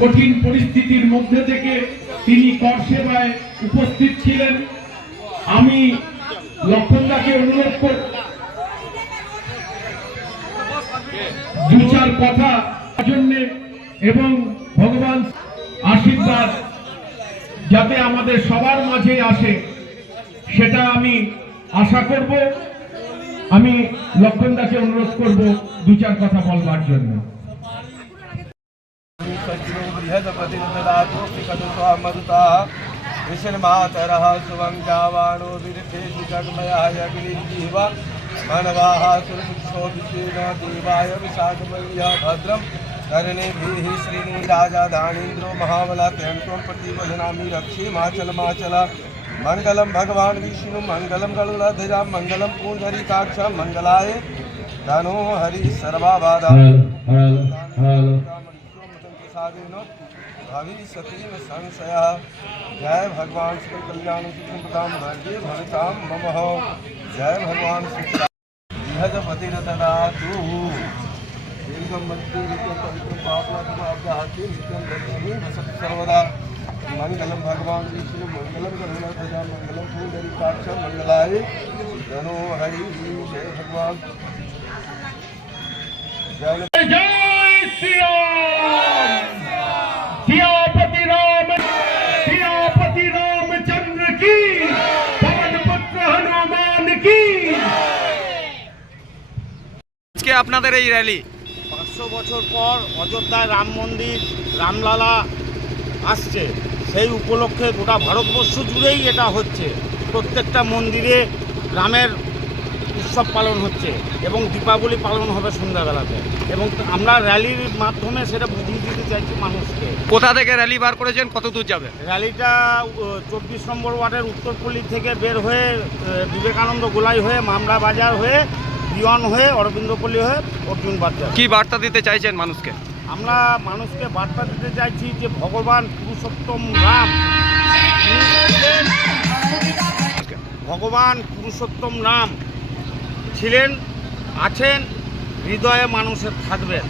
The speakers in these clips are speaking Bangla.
কঠিন পরিস্থিতির মধ্যে থেকে তিনি কর সেবায় উপস্থিত ছিলেন। আমি লক্ষণদাকে অনুরোধ কর দু চার কথা জন্য এবং ভগবান আশীর্বাদ যাতে আমাদের সবার মাঝে আসে, সেটা আমি আশা করব। আমি লক্ষণদাকে অনুরোধ করব দু চার কথা বলবার জন্য। यदपतिर्ददातुष्टिकदुस्वामरुता विशन्मातरः सुवङ्गावाणो विरथेषु जग्मयायग्निर्जीव मानवाः सुरक्षोभिषेण देवाय विशाखमल्यः भद्रं कर्णेभिः श्रीनीराजा दानीन्द्रो महाबला तेन्त्वं प्रतिभजनामि भगवान् विष्णु मङ्गलं गरुडधिरां मङ्गलं पूर्णहरिकाक्षं धनो हरि सर्वाबाधा प्रसादेन भावी सती में संशया। जय भगवान श्री कल्याण सुखदाम भाग्य भविताम मम। जय भगवान यह जो तू सर्वदा। मंगल भगवान श्री श्री मंगलम मंगल मंगलम मंगलाय धनो हरि। जय भगवान। जय श्री राम। আজকে আপনাদের এই র্যালি পাঁচশো বছর পর অযোধ্যায় রাম মন্দির রামলালা আসছে। সেই উপলক্ষে গোটা ভারতবর্ষ জুড়েই এটা হচ্ছে। প্রত্যেকটা মন্দিরে রামের উৎসব পালন হচ্ছে এবং দীপাবলি পালন হবে সন্ধ্যাবেলাতে। এবং আমরা র্যালির মাধ্যমে সেটা বুঝিয়ে দিতে চাইছি মানুষকে। কোথা থেকে র্যালি বার করেছেন? কত দূর যাবে র্যালিটা চব্বিশ নম্বর ওয়ার্ডের উত্তরপল্লী থেকে বের হয়ে বিবেকানন্দ গোলাই হয়ে মামলা বাজার হয়ে বিয়ন হয়ে অরবিন্দপল্লী হয়ে অর্জুন বাজার কি বার্তা দিতে চাইছেন মানুষকে? আমরা মানুষকে বার্তা দিতে চাইছি যে ভগবান পুরুষোত্তম রাম ভগবান পুরুষোত্তম রাম ছিলেন আছেন হৃদয়ে মানুষের থাকবেন।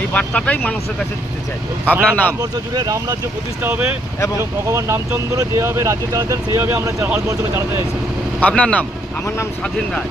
এই বার্তাটাই মানুষের কাছে দিতে চাই। আপনার নাম? ভারতবর্ষ জুড়ে রাম রাজ্য প্রতিষ্ঠা হবে এবং ভগবান রামচন্দ্র যেভাবে রাজ্য চালাতেন সেইভাবে আমরা ভারতবর্ষকে চালাতে চাইছি। আপনার নাম? আমার নাম স্বাধীন রায়।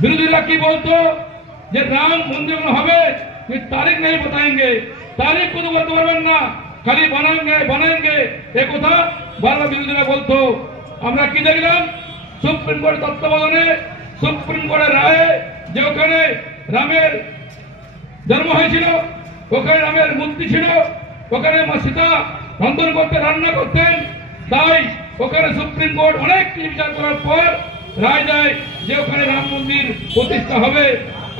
বিরোধীরা কি বলতো? যে রাম মন্দির হবে? যে তারিখ নেই বাতায়েঙ্গে। তারিখ কোনো বলতে পারবেন না। খালি বানাঙ্গে বানাঙ্গে এ কথা বারবার বিরোধীরা বলতো। আমরা কি দেখলাম? সুপ্রিম কোর্টের তত্ত্বাবধানে, সুপ্রিম কোর্টের রায়ে যে ওখানে রামের জন্ম হয়েছিল, ওখানে রামের মূর্তি ছিল, ওখানে মা সীতা রন্ধন করতে, রান্না করতেন, তাই ওখানে সুপ্রিম কোর্ট অনেক বিচার করার পর রায় দেয় যে ওখানে রাম মন্দির প্রতিষ্ঠা হবে।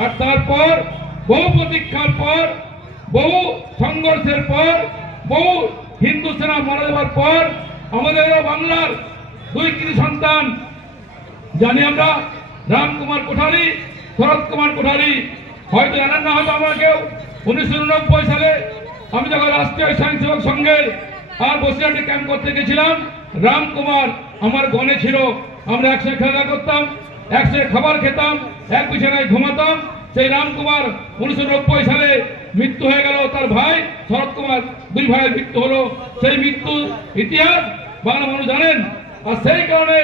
আর তারপর বহু প্রতীক্ষার পর, বহু সংঘর্ষের পর, বহু হিন্দু সেনা মারা যাওয়ার পর আমাদের বাংলার দুই কৃষি সন্তান, জানি আমরা রামকুমার কোঠারি, শরৎ কুমার কোঠারি। হয়তো জানেন না, হয়তো আমরা কেউ। উনিশশো উননব্বই সালে আমি যখন রাষ্ট্রীয় স্বয়ংসেবক সঙ্গে আর বসিরহাটে ক্যাম্প করতে গেছিলাম রামকুমার আমার গণে ছিল। আমরা একসাথে খেলা করতাম একসাথে খাবার খেতাম, এক বিছানায় ঘুমাতাম। সেই রামকুমার উনিশশো নব্বই সালে মৃত্যু হয়ে গেল, তার ভাই শরৎ কুমার, দুই ভাইয়ের মৃত্যু হলো। সেই মৃত্যু ইতিহাস, বাংলা মানুষ জানেন। আর সেই কারণে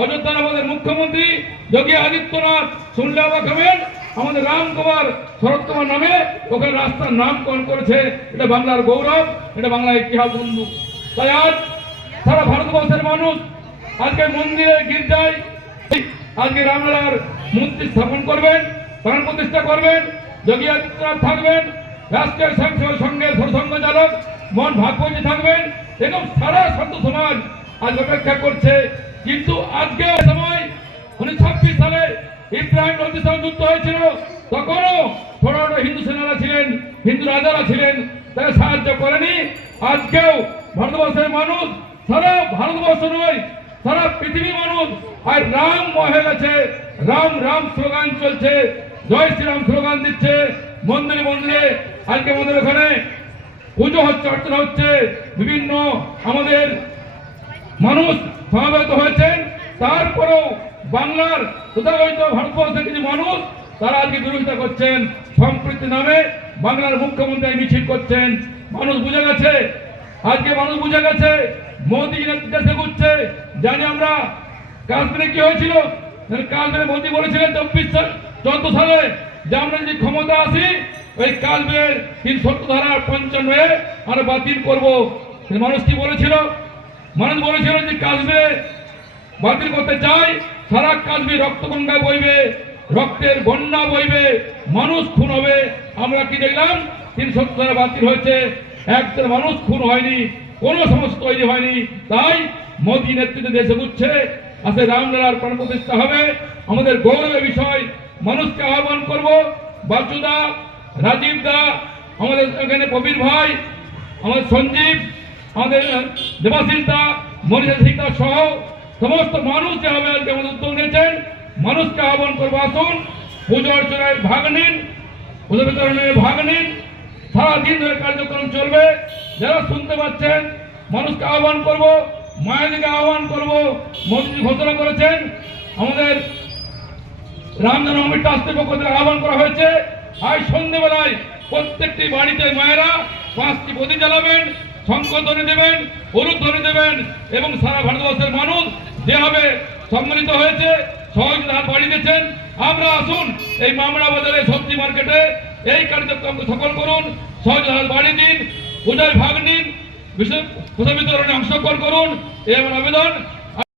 অযোধ্যার আমাদের মুখ্যমন্ত্রী যোগী আদিত্যনাথ শুনলে অবাক হবেন, আমাদের রাম কুমার শরৎ কুমার নামে ওখানে রাস্তার নামকরণ করেছে, এটা বাংলার গৌরব, এটা বাংলার ইতিহাস বন্ধু। তাই আজ সারা ভারতবর্ষের মানুষ আজকে মন্দিরে গির্জায় আজকে রামলালার মূর্তি স্থাপন করবেন, প্রাণ প্রতিষ্ঠা করবেন, যোগী আদিত্যনাথ থাকবেন, রাষ্ট্রের সঙ্গের সরসঙ্গ চালক মন ভাগবতী থাকবেন এবং সারা সন্ত সমাজ আজ অপেক্ষা করছে। কিন্তু আজকে সময় উনিশ ছাব্বিশ সালে ইব্রাহিম নদীর সঙ্গে যুদ্ধ হয়েছিল, তখনও ছোট ছোট হিন্দু সেনারা ছিলেন, হিন্দু রাজারা ছিলেন, তারা সাহায্য করেনি। আজকেও ভারতবর্ষের মানুষ সারা ভারতবর্ষ নয় সারা পৃথিবী মানুষ আর রাম হয়ে গেছে, রাম রাম স্লোগান চলছে, জয় শ্রীরাম স্লোগান দিচ্ছে, মন্দিরে মন্দিরে। আজকে আমাদের ওখানে পুজো হচ্ছে অর্চনা হচ্ছে, বিভিন্ন আমাদের মানুষ সমাবেত হয়েছেন। তারপরেও বাংলার তথাকথিত ভারতবর্ষের কিছু মানুষ, তারা আজকে বিরোধিতা করছেন। সম্প্রীতি নামে বাংলার মুখ্যমন্ত্রী মিছিল করছেন। মানুষ বুঝে গেছে, আজকে মানুষ বুঝে গেছে মোদী নেতৃত্বে ঘুরছে, জানি আমরা কাশ্মীরে কি হয়েছিল? কাশ্মীরে মোদী বলেছিলেন চব্বিশ সাল, চোদ্দ সালে যে আমরা যদি ক্ষমতা আসি, ওই কাশ্মীরের তিন সত্তর ধারা পঞ্চান্ন আমরা বাতিল করব। মানুষ কি বলেছিল? মানুষ বলেছিল যে কাশ্মীরে বাতিল করতে চাই, সারা কাশ্মীর রক্ত গঙ্গা বইবে, রক্তের বন্যা বইবে, মানুষ খুন হবে। আমরা কি দেখলাম? তিন সত্য সত্তর বাতিল হয়েছে একজন মানুষ খুন হয়নি। কোনো সমস্যা তৈরি হয়নি। তাই মোদী নেতৃত্বে দেশে বুঝছে আসে রামলালার প্রাণ প্রতিষ্ঠা হবে। আমাদের গৌরবের বিষয়, মানুষকে আহ্বান করব। বাচুদা রাজীব দা, আমাদের এখানে কবির ভাই, আমাদের সঞ্জীব, আমাদের দেবাশিস দা, মনীষা সিং দা সহ সমস্ত মানুষ যে হবে আজকে আমাদের উদ্যোগ নিয়েছেন, মানুষকে আহ্বান করব। আসুন, পুজো অর্চনায় ভাগ নিন, পুজো বিতরণে ভাগ নিন সারাদিন ধরে কার্যক্রম চলবে। যারা শুনতে পাচ্ছেন, মানুষকে আহ্বান করব মায়েদিকে আহ্বান করব মোদী ঘোষণা করেছেন। আমাদের রাম জন্মভূমি ট্রাস্টের পক্ষ থেকে আহ্বান করা হয়েছে, আজ সন্ধ্যেবেলায় প্রত্যেকটি বাড়িতে মায়েরা পাঁচটি প্রতি জ্বালাবেন, শঙ্খ ধরে দেবেন, হলুদ ধ্বনি দেবেন এবং সারা ভারতবর্ষের মানুষ যেভাবে সম্মানিত হয়েছে সহযোগিতা হাত বাড়িয়ে দিচ্ছেন আমরা আসুন এই মামলা বাজারে সবজি মার্কেটে এই কার্যক্রমকে সফল করুন সহযোগিতা বাড়ি দিন পূজায় ভাগ নিন, বিশেষ বিতরণে অংশগ্রহণ করুন এবং আবেদন।